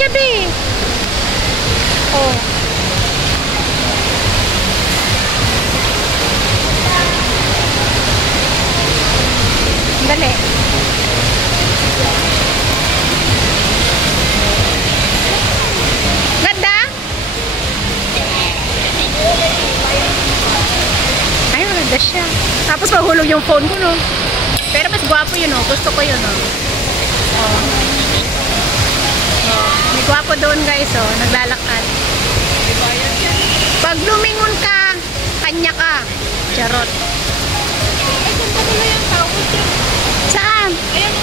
siya, be. Oh. Dali. Ganda? Ay, maganda siya. Tapos mahulog yung phone ko, no? Pero mas gwapo yun, no? Gusto ko yun, no? Oh. Oh. May gwapo doon, guys, oh. Naglalakad. Pag lumingon ka, kanya ka. Charot. Ay, kung patuloy yung tao siya. Saan? Ayan.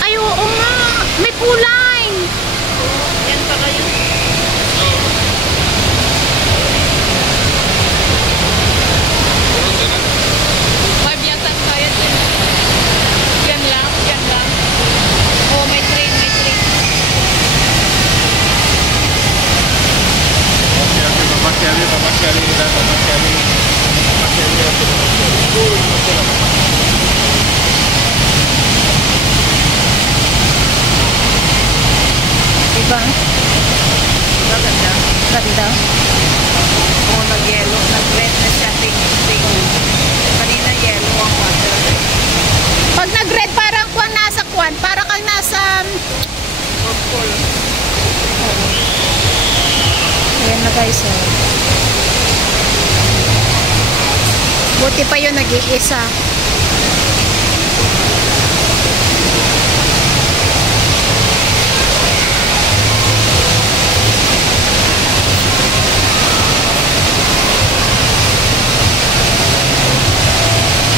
Ay, oo nga. May kulay. Yan pa kayo. Five yata kaya din. Yan lang, yan lang. Oh, may train, may train. Diba? Maganda. Ganda. Oh, nag-yellow, nag-red na siya. Kanina yellow ang water. Pag nag-red, parang kung nasa kwan. Parang kang nasa... Purple. Ayan na, guys, oh. Buti pa yun, nag-iisa.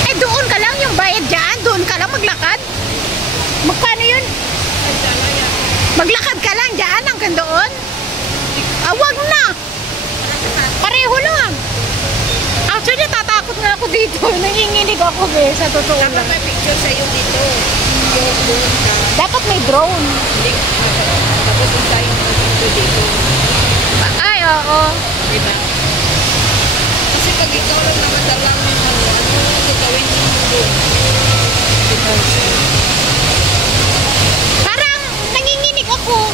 Eh, doon ka lang yung bayad dyan. Doon ka lang maglakad. Magkano yun? Ay, sana yan. Maglakad ka lang dyan hanggang doon. Wag na. Pareho lang. Actually, tatakot nga ako dito. Nanginginig ako, be, sa totoo Dapat lang. may picture sa'yo dito. Yung doon ka. Dapat may drone. Hindi. Tapos yung tayo mag-picture dito. Ay, oo. Diba? Kasi pag ikaw lang naman dalang yung ano gagawin mo doon. Parang nanginginig ako.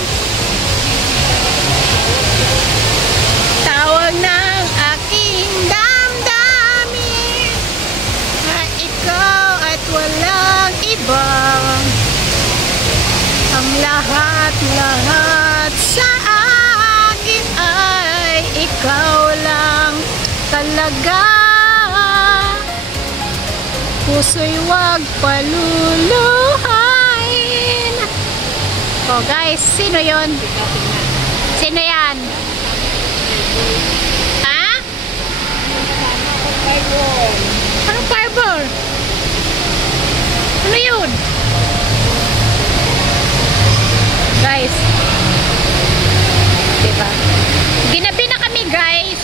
Tawag ng aking damdamin na ikaw at walang iba. Ang lahat-lahat sa akin ay ikaw lang talaga. Puso'y wag paluluhain. Oh guys, sino yon? Sino yan? Ha? Anong fiber? Ano yun? Guys, diba? Ginabi na kami, guys.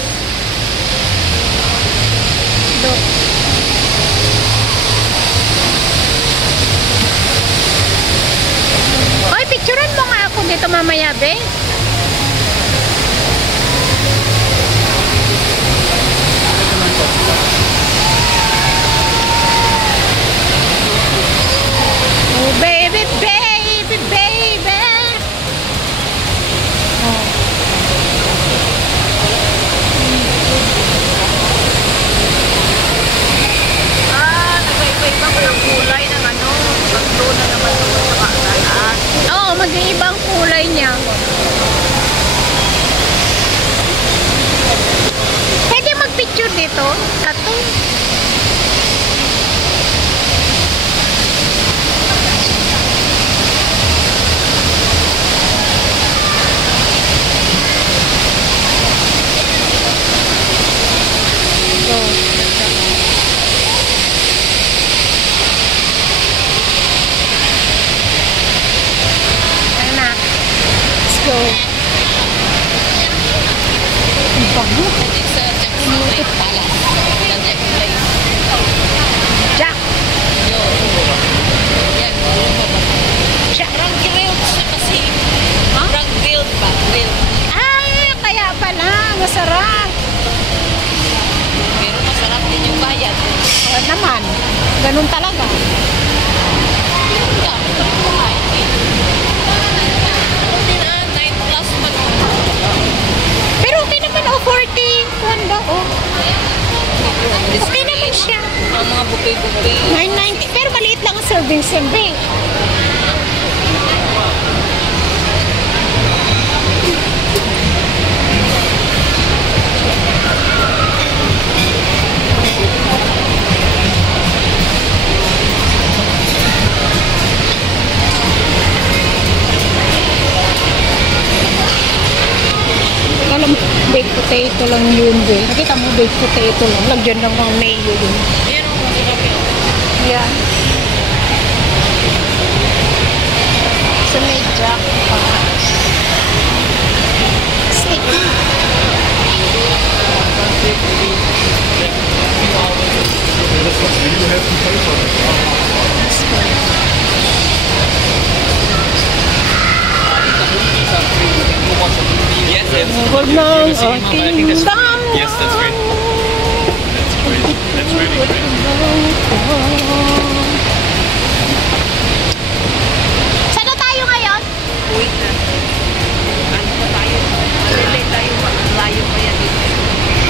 Look. Oy, picturean mo nga ako dito mamaya, be. Oh, baby, baby, baby. Oh. Nagkaiba-iba ko yung kulay ng ano. Pagdo na naman doon sa kaagalaan. Oo, mag-iibang kulay niya. Pwede mag-picture dito? Tato? Go. Ang bango. Sa Jackson Palace. Jack. Yan. Jack. Parang grilled siya kasi. Huh? Parang grilled ba? Grilled. Ay, kaya pala. Masarap. Pero masarap din yung bayad. Oo naman. Ganun talaga. 990. Pero maliit lang ang serving simbe. Alam, baked potato lang yun, eh. Nakita mo, baked potato lang. Lagyan lang ng mayo yun. Yan ang masarap yun. Yan. So, may jackpot. Steak. Yes, yes. Huwag nang aking damdamin. Yes, that's great. That's really great. Saan na tayo ngayon? Wait na. Ano na tayo? Malilay tayo. Layo pa yan dito.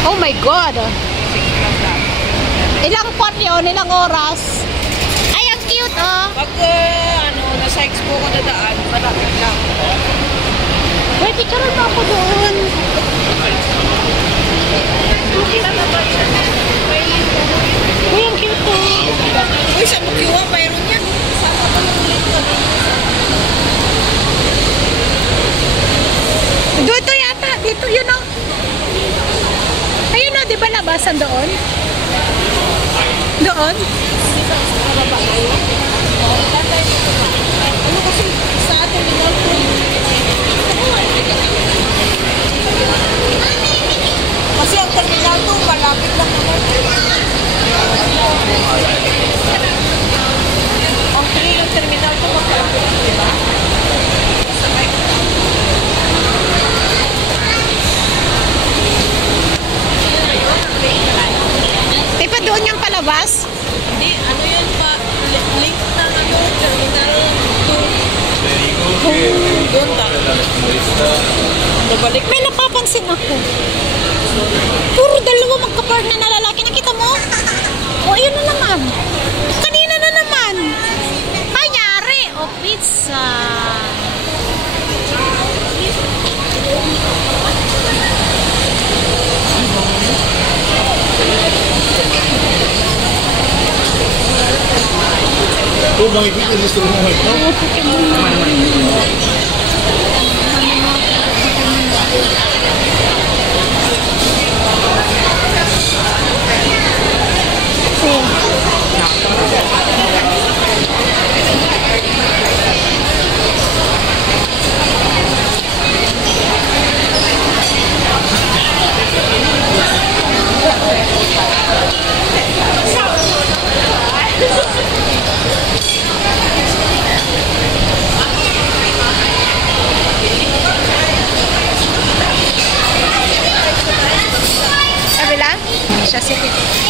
Oh my God! 6 plus lang. Ilang kwan yun? Ilang oras? Ay, ang cute, oh! Pag nasa expo ko nadaan, malapit lang. Uy, picturean mo ako doon. Uy, ang cute, oh! Uy, sa Bukiwa, mayroon yan. Dito yata. Dito, yun, oh. Ayun, oh, di ba labasan doon? Doon? Ano kasi sa atin, kasi ang terminal to, malapit lang naman. Ang 3 yung terminal to, malapit lang, di ba? Di ba doon yung palabas? Hindi, ano yun pa, link na ano, terminal 2. Doon tayo. Babalik. May napapansin ako. Puro dalawa magka-partner na lalaki. Nakita mo? O, ayun na naman. Kanina na naman. Kanyari. O, pizza. Oh, mga ibig gusto mo ito?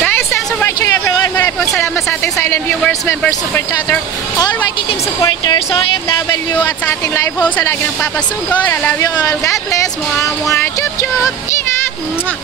Guys, thanks for watching everyone. Maraming po salamat sa ating silent viewers, members, super chatter, all YT team supporters, OFW at sa ating live host sa lagi ng papasugod. I love you all. God bless. Mwah, mwah, chup, chup. Ingat. Mwah.